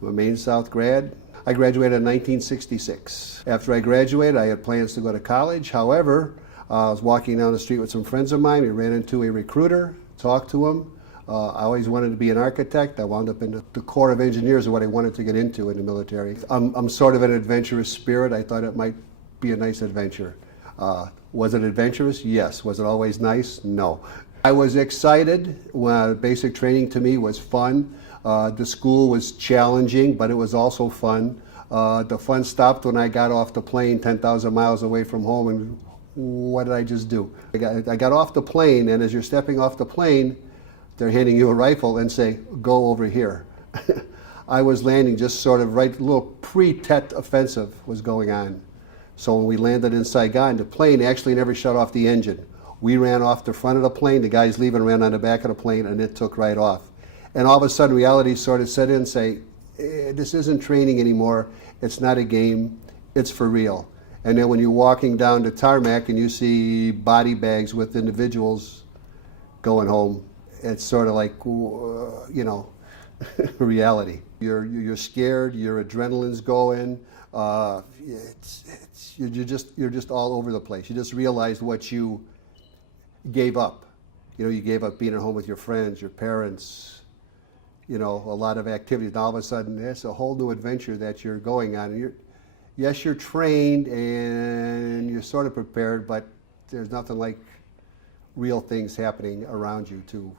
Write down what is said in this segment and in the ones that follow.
I'm a Maine South grad. I graduated in 1966. After I graduated, I had plans to go to college. However, I was walking down the street with some friends of mine. We ran into a recruiter, talked to him. I always wanted to be an architect. I wound up in the Corps of Engineers, is what I wanted to get into in the military. I'm sort of an adventurous spirit. I thought it might be a nice adventure. Was it adventurous? Yes. Was it always nice? No. I was excited. Basic training to me was fun. The school was challenging, but it was also fun. The fun stopped when I got off the plane 10,000 miles away from home, and what did I just do? I got off the plane, and as you're stepping off the plane, they're handing you a rifle and say, go over here. I was landing just sort of right, a little pre-Tet offensive was going on. So when we landed in Saigon, the plane actually never shut off the engine. We ran off the front of the plane, the guys leaving ran on the back of the plane, and it took right off. And all of a sudden reality sort of set in and say, this isn't training anymore, it's not a game, it's for real. And then when you're walking down the tarmac and you see body bags with individuals going home, it's sort of like, you know, reality. You're scared, your adrenaline's going, you're just all over the place. You just realized what you gave up. You know, you gave up being at home with your friends, your parents, you know, a lot of activities. And all of a sudden, it's a whole new adventure that you're going on. And yes, you're trained and you're sort of prepared, but there's nothing like real things happening around you to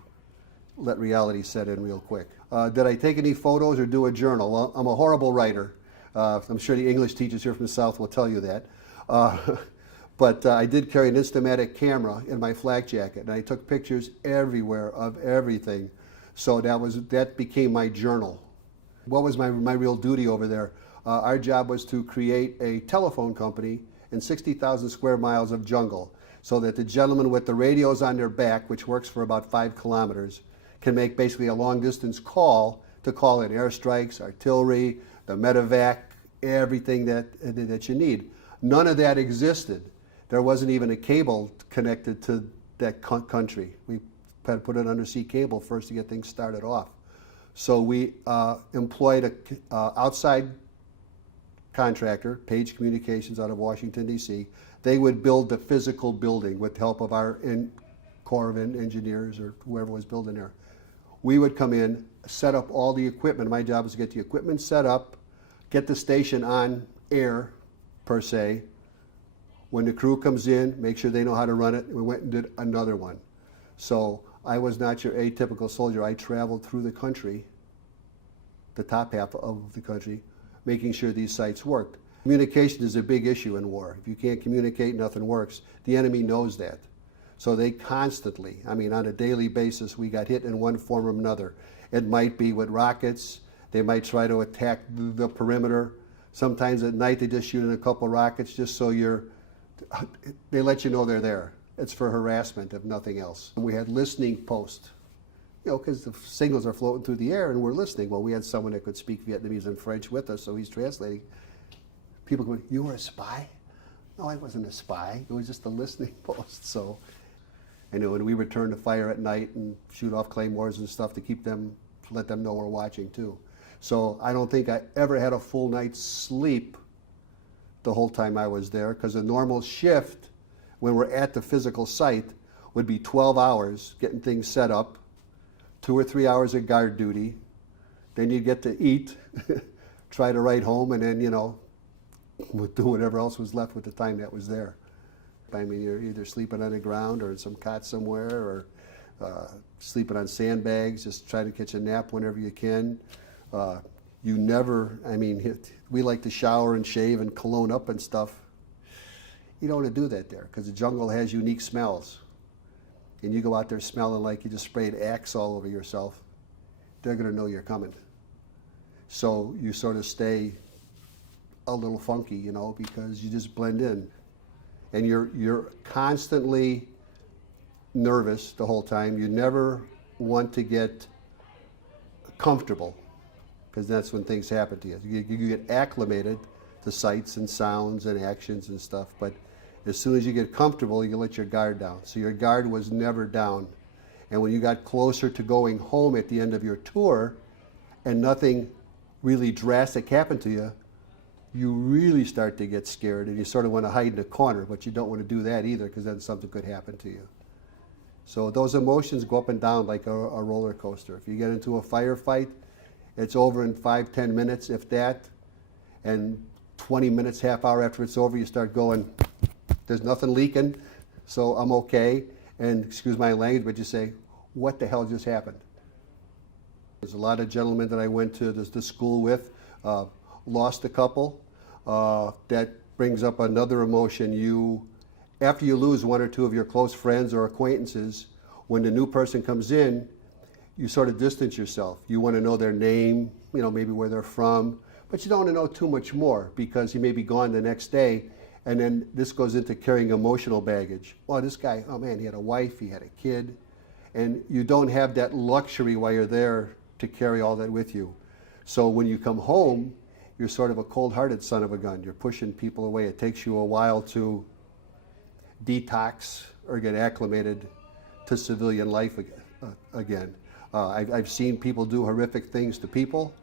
let reality set in real quick. Did I take any photos or do a journal? Well, I'm a horrible writer. I'm sure the English teachers here from the South will tell you that. But I did carry an Instamatic camera in my flak jacket, and I took pictures everywhere of everything. So that became my journal. What was my real duty over there? Our job was to create a telephone company in 60,000 square miles of jungle, so that the gentlemen with the radios on their back, which works for about 5 kilometers, can make basically a long distance call to call in airstrikes, artillery, the medevac, everything that you need. None of that existed. There wasn't even a cable connected to that country. We had to put an undersea cable first to get things started off. So we employed an outside contractor, Page Communications out of Washington, D.C. They would build the physical building with the help of our Corps of Engineers or whoever was building there. We would come in, set up all the equipment. My job was to get the equipment set up, get the station on air, per se. When the crew comes in, make sure they know how to run it. We went and did another one. So I was not your atypical soldier. I traveled through the country, the top half of the country, making sure these sites worked. Communication is a big issue in war. If you can't communicate, nothing works. The enemy knows that. So they constantly, I mean, on a daily basis, we got hit in one form or another. It might be with rockets. They might try to attack the perimeter. Sometimes at night they just shoot in a couple rockets just so they let you know they're there. It's for harassment, if nothing else. We had listening posts, you know, because the signals are floating through the air and we're listening. Well, we had someone that could speak Vietnamese and French with us, so he's translating. People go, you were a spy? No, I wasn't a spy. It was just a listening post. So, you know, and we return to fire at night and shoot off claymores and stuff to let them know we're watching too. So I don't think I ever had a full night's sleep the whole time I was there, because a normal shift when we're at the physical site would be 12 hours getting things set up, 2 or 3 hours of guard duty, then you get to eat, try to write home, and then, you know, do whatever else was left with the time that was there. I mean, you're either sleeping on the ground or in some cot somewhere, or sleeping on sandbags, just try to catch a nap whenever you can. You never, I mean, we like to shower and shave and cologne up and stuff. You don't want to do that there, because the jungle has unique smells. And you go out there smelling like you just sprayed Axe all over yourself, they're going to know you're coming. So you sort of stay a little funky, you know, because you just blend in. And you're constantly nervous the whole time. You never want to get comfortable, because that's when things happen to you. You get acclimated to sights and sounds and actions and stuff, but as soon as you get comfortable, you let your guard down. So your guard was never down. And when you got closer to going home at the end of your tour and nothing really drastic happen to you, you really start to get scared and you sort of want to hide in a corner, but you don't want to do that either because then something could happen to you. So those emotions go up and down like a roller coaster. If you get into a firefight, it's over in 5-10 minutes, if that, and 20 minutes, half hour after it's over, you start going, there's nothing leaking, so I'm okay. And excuse my language, but you say, what the hell just happened? There's a lot of gentlemen that I went to the school with, lost a couple. That brings up another emotion. After you lose one or two of your close friends or acquaintances, when the new person comes in, you sort of distance yourself. You want to know their name, maybe where they're from, but you don't want to know too much more because he may be gone the next day. And then this goes into carrying emotional baggage. Well, this guy, oh man, he had a wife, he had a kid, and you don't have that luxury while you're there to carry all that with you. So when you come home, you're sort of a cold-hearted son of a gun. You're pushing people away. It takes you a while to detox or get acclimated to civilian life again. I've seen people do horrific things to people.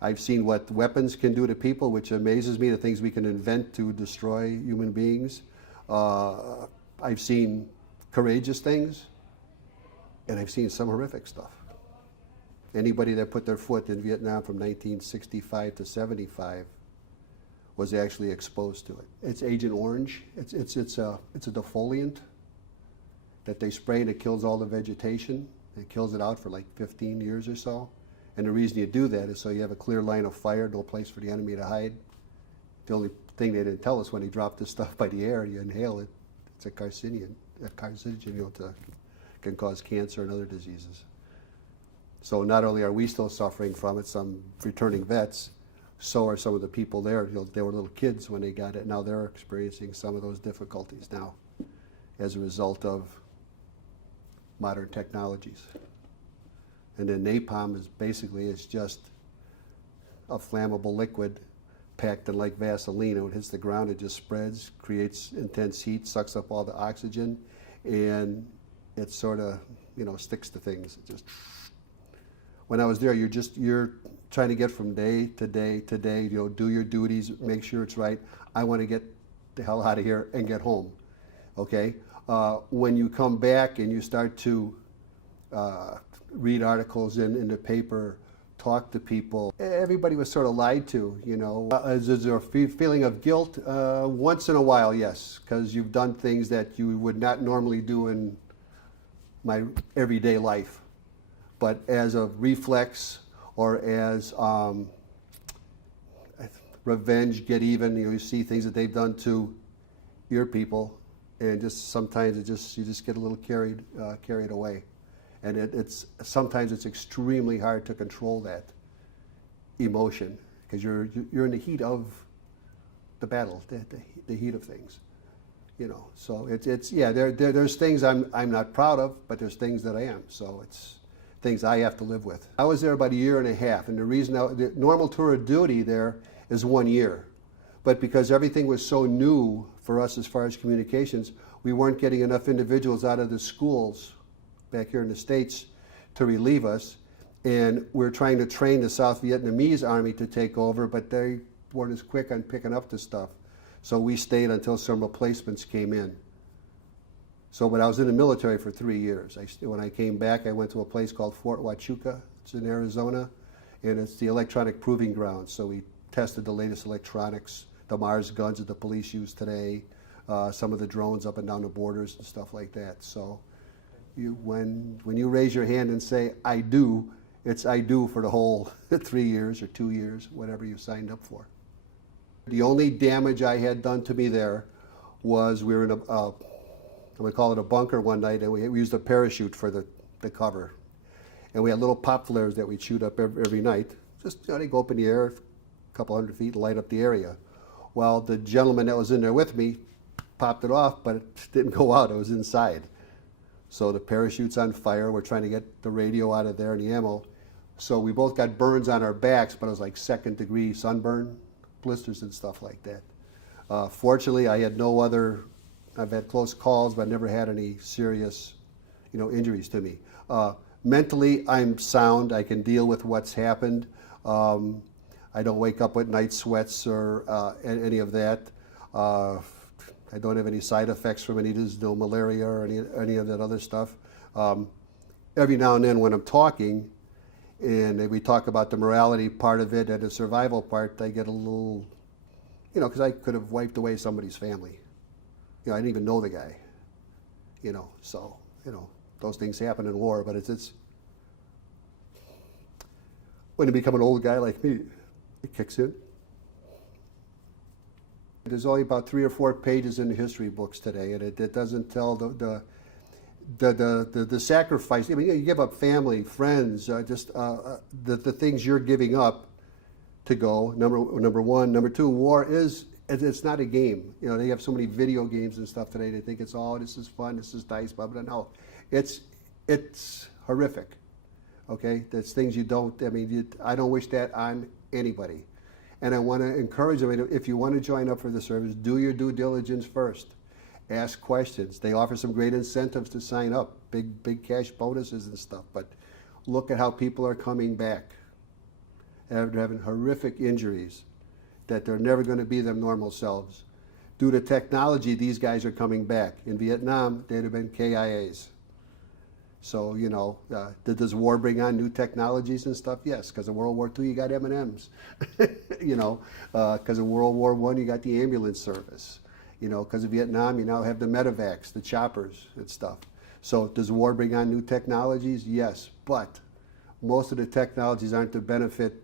I've seen what weapons can do to people, which amazes me, the things we can invent to destroy human beings. I've seen courageous things, and I've seen some horrific stuff. Anybody that put their foot in Vietnam from 1965 to 75 was actually exposed to it. It's Agent Orange. It's a defoliant that they spray and it kills all the vegetation. It kills it out for like 15 years or so. And the reason you do that is so you have a clear line of fire, no place for the enemy to hide. The only thing they didn't tell us when they dropped this stuff by the air, you inhale it, it's a carcinogen, can cause cancer and other diseases. So not only are we still suffering from it, some returning vets, so are some of the people there. They were little kids when they got it. Now they're experiencing some of those difficulties now as a result of modern technologies. And then napalm is basically just a flammable liquid packed in like Vaseline. And when it hits the ground, it just spreads, creates intense heat, sucks up all the oxygen, and it sort of, sticks to things. It just. When I was there, you're trying to get from day to day to day, do your duties, make sure it's right. I want to get the hell out of here and get home, okay? When you come back and you start to read articles in the paper, talk to people, everybody was sort of lied to, Is there a feeling of guilt? Once in a while, yes, because you've done things that you would not normally do in my everyday life. But as a reflex or as revenge, get even, you see things that they've done to your people, and just sometimes you just get a little carried away, and sometimes it's extremely hard to control that emotion because you're in the heat of the battle, the heat of things, So there's things I'm not proud of, but there's things that I am. So it's things I have to live with. I was there about a year and a half, and the reason the normal tour of duty there is 1 year. But because everything was so new for us as far as communications, we weren't getting enough individuals out of the schools back here in the States to relieve us. And we're trying to train the South Vietnamese army to take over, but they weren't as quick on picking up the stuff. So we stayed until some replacements came in. But I was in the military for 3 years. When I came back, I went to a place called Fort Huachuca. It's in Arizona, and it's the electronic proving ground. So we tested the latest electronics, the Mars guns that the police use today, some of the drones up and down the borders and stuff like that. So when you raise your hand and say, I do, it's I do for the whole 3 years or 2 years, whatever you signed up for. The only damage I had done to me there was we were in we call it a bunker one night, and we used a parachute for the cover. And we had little pop flares that we'd shoot up every night. Just, they go up in the air a couple hundred feet and light up the area. Well, the gentleman that was in there with me popped it off, but it didn't go out. It was inside. So the parachute's on fire. We're trying to get the radio out of there and the ammo. So we both got burns on our backs, but it was like second-degree sunburn, blisters and stuff like that. Fortunately, I had no other. I've had close calls, but never had any serious, injuries to me. Mentally, I'm sound. I can deal with what's happened. I don't wake up with night sweats or any of that. I don't have any side effects from any of this, no malaria or any of that other stuff. Every now and then when I'm talking, and we talk about the morality part of it and the survival part, I get a little, because I could have wiped away somebody's family. I didn't even know the guy. So, those things happen in war, but it's when you become an old guy like me, it kicks in. There's only about 3 or 4 pages in the history books today, and it doesn't tell the sacrifice. I mean, you give up family, friends, the things you're giving up to go. Number one. Number two, war it's not a game. They have so many video games and stuff today. They think it's this is fun, this is nice, blah blah. No, it's horrific. Okay, that's things you don't. I mean, I don't wish that on anybody. And I want to encourage them, if you want to join up for the service, do your due diligence first. Ask questions. They offer some great incentives to sign up, big cash bonuses and stuff. But look at how people are coming back. They're having horrific injuries that they're never going to be their normal selves. Due to technology, these guys are coming back. In Vietnam, they'd have been KIAs. So, does war bring on new technologies and stuff? Yes, because of World War II, you got M&Ms. Because of World War I, you got the ambulance service. Because of Vietnam, you now have the medevacs, the choppers and stuff. So does war bring on new technologies? Yes, but most of the technologies aren't to benefit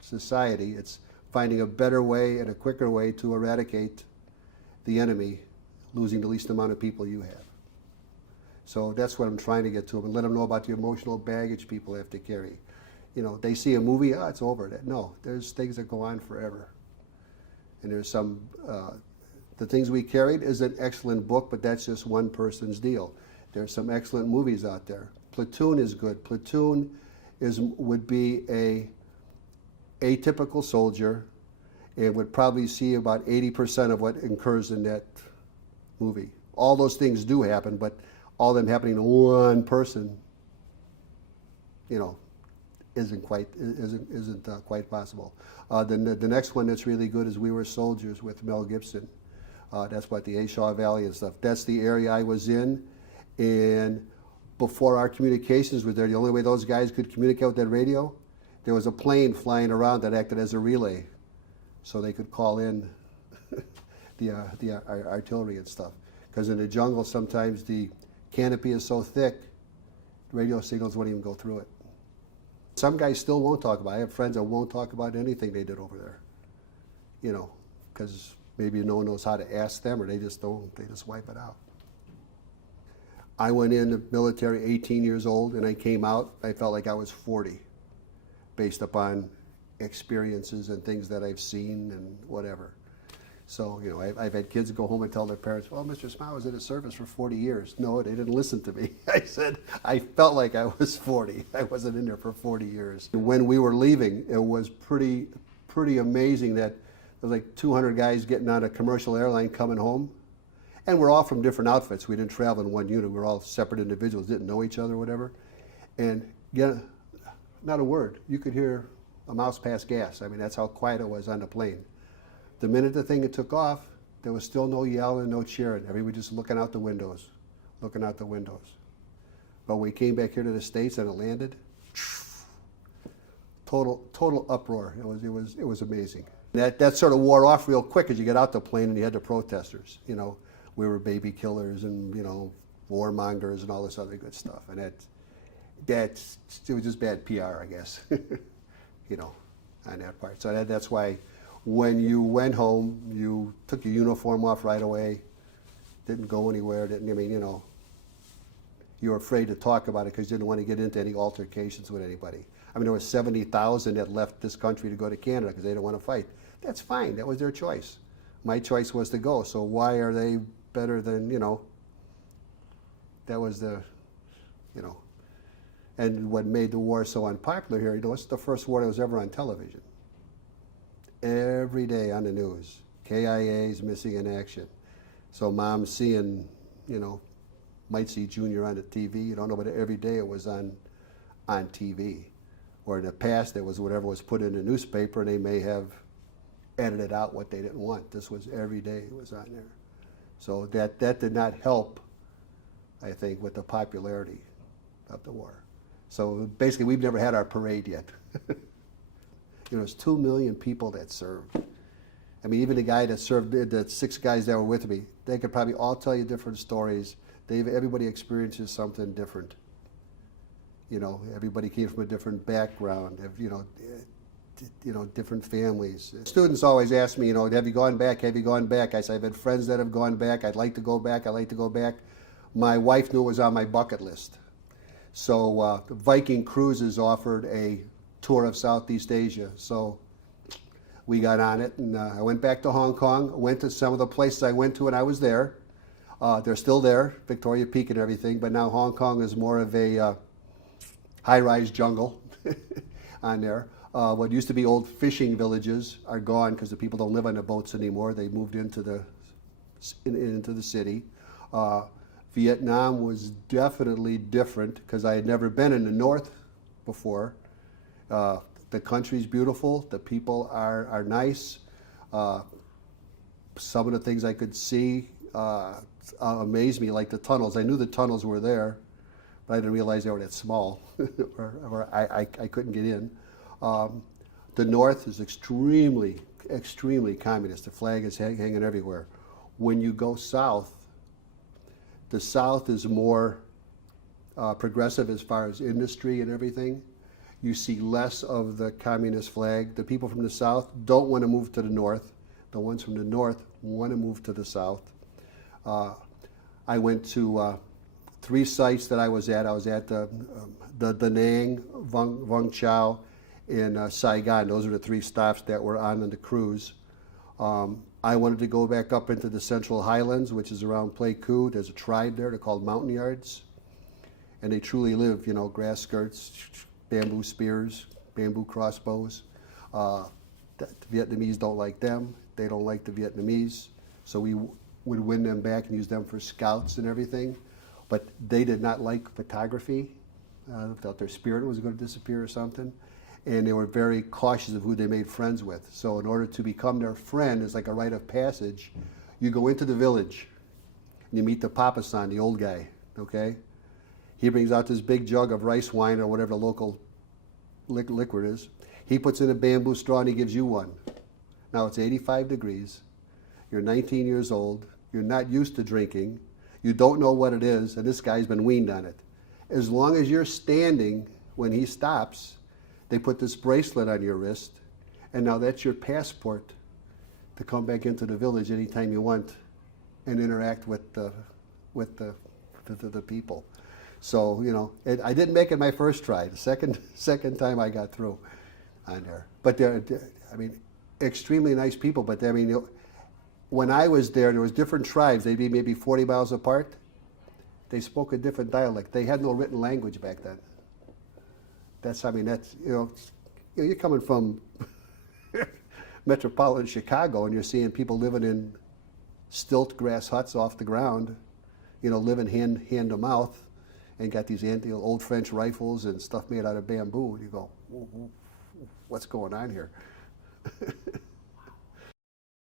society. It's finding a better way and a quicker way to eradicate the enemy, losing the least amount of people you have. So that's what I'm trying to get to them and let them know about the emotional baggage people have to carry. They see a movie, it's over. No, there's things that go on forever. And there's some, The Things We Carried is an excellent book, but that's just one person's deal. There's some excellent movies out there. Platoon is good. Platoon would be a atypical soldier and would probably see about 80% of what occurs in that movie. All those things do happen, but all them happening to one person, isn't quite possible. The next one that's really good is We Were Soldiers with Mel Gibson. That's about the Ashaw Valley and stuff. That's the area I was in, and before our communications were there, the only way those guys could communicate with that radio, there was a plane flying around that acted as a relay, so they could call in the artillery and stuff. Because in the jungle, sometimes the canopy is so thick, radio signals won't even go through it. Some guys still won't talk about it. I have friends that won't talk about anything they did over there, because maybe no one knows how to ask them, or they just wipe it out. I went in the military 18 years old, and I came out, I felt like I was 40, based upon experiences and things that I've seen and whatever. So, I've had kids go home and tell their parents, well, Mr. Smaha was in the service for 40 years. No, they didn't listen to me. I said, I felt like I was 40. I wasn't in there for 40 years. When we were leaving, it was pretty amazing that there was like 200 guys getting on a commercial airline coming home. And we're all from different outfits. We didn't travel in one unit. We were all separate individuals, didn't know each other or whatever. And not a word. You could hear a mouse pass gas. I mean, that's how quiet it was on the plane. The minute the thing took off, there was still no yelling, no cheering. Everybody just looking out the windows. But when we came back here to the States and it landed, total uproar. It was amazing. That sort of wore off real quick as you get out the plane and you had the protesters. We were baby killers and warmongers and all this other good stuff. And it was just bad PR, I guess. On that part. So that's why. When you went home, you took your uniform off right away, didn't go anywhere, you were afraid to talk about it because you didn't want to get into any altercations with anybody. I mean, there was 70,000 that left this country to go to Canada because they didn't want to fight. That's fine, that was their choice. My choice was to go, so why are they better than, that was the, and what made the war so unpopular here, it's the first war that was ever on television. Every day on the news, KIA's missing in action. So mom's seeing, might see Junior on the TV, you don't know, but every day it was on TV. or in the past there was whatever was put in the newspaper, and they may have edited out what they didn't want. This was every day it was on there. So that did not help, I think, with the popularity of the war. So basically, we've never had our parade yet. There's 2 million people that served. I mean, even the guy that served, the 6 guys that were with me, they could probably all tell you different stories. Everybody experiences something different. Everybody came from a different background, different families. Students always ask me, have you gone back? Have you gone back? I say, I've had friends that have gone back. I'd like to go back. I'd like to go back. My wife knew it was on my bucket list. So Viking Cruises offered a tour of Southeast Asia. So we got on it, and I went back to Hong Kong, went to some of the places I went to when I was there. They're still there, Victoria Peak and everything, but now Hong Kong is more of a high-rise jungle on there. What used to be old fishing villages are gone because the people don't live on the boats anymore. They moved into the city. Vietnam was definitely different because I had never been in the north before. The country's beautiful. The people are nice. Some of the things I could see amazed me, like the tunnels. I knew the tunnels were there, but I didn't realize they were that small, or I couldn't get in. The north is extremely, extremely communist. The flag is hanging everywhere. When you go south, the south is more progressive as far as industry and everything. You see less of the communist flag. The people from the south don't want to move to the north. The ones from the north want to move to the south. I went to 3 sites that I was at. I was at the Da Nang, Vung Chau, and Saigon. Those are the 3 stops that were on the cruise. I wanted to go back up into the Central Highlands, which is around Pleiku. There's a tribe there. They're called Montagnards. And they truly live, grass skirts, bamboo spears, bamboo crossbows. The Vietnamese don't like them. They don't like the Vietnamese. So we would win them back and use them for scouts and everything. But they did not like photography. Felt their spirit was going to disappear or something. And they were very cautious of who they made friends with. So in order to become their friend, it's like a rite of passage. You go into the village and you meet the papasan, the old guy, okay? He brings out this big jug of rice wine or whatever the local liquid is. He puts in a bamboo straw and he gives you one. Now it's 85 degrees. You're 19 years old. You're not used to drinking. You don't know what it is, and this guy's been weaned on it. As long as you're standing when he stops, they put this bracelet on your wrist, and now that's your passport to come back into the village anytime you want and interact with the people. So, I didn't make it my first try. The second time I got through on there. But they're extremely nice people. But when I was there was different tribes. They'd be maybe 40 miles apart. They spoke a different dialect. They had no written language back then. You're coming from metropolitan Chicago and you're seeing people living in stilt grass huts off the ground, living hand to mouth, and got these old French rifles and stuff made out of bamboo. And you go, what's going on here?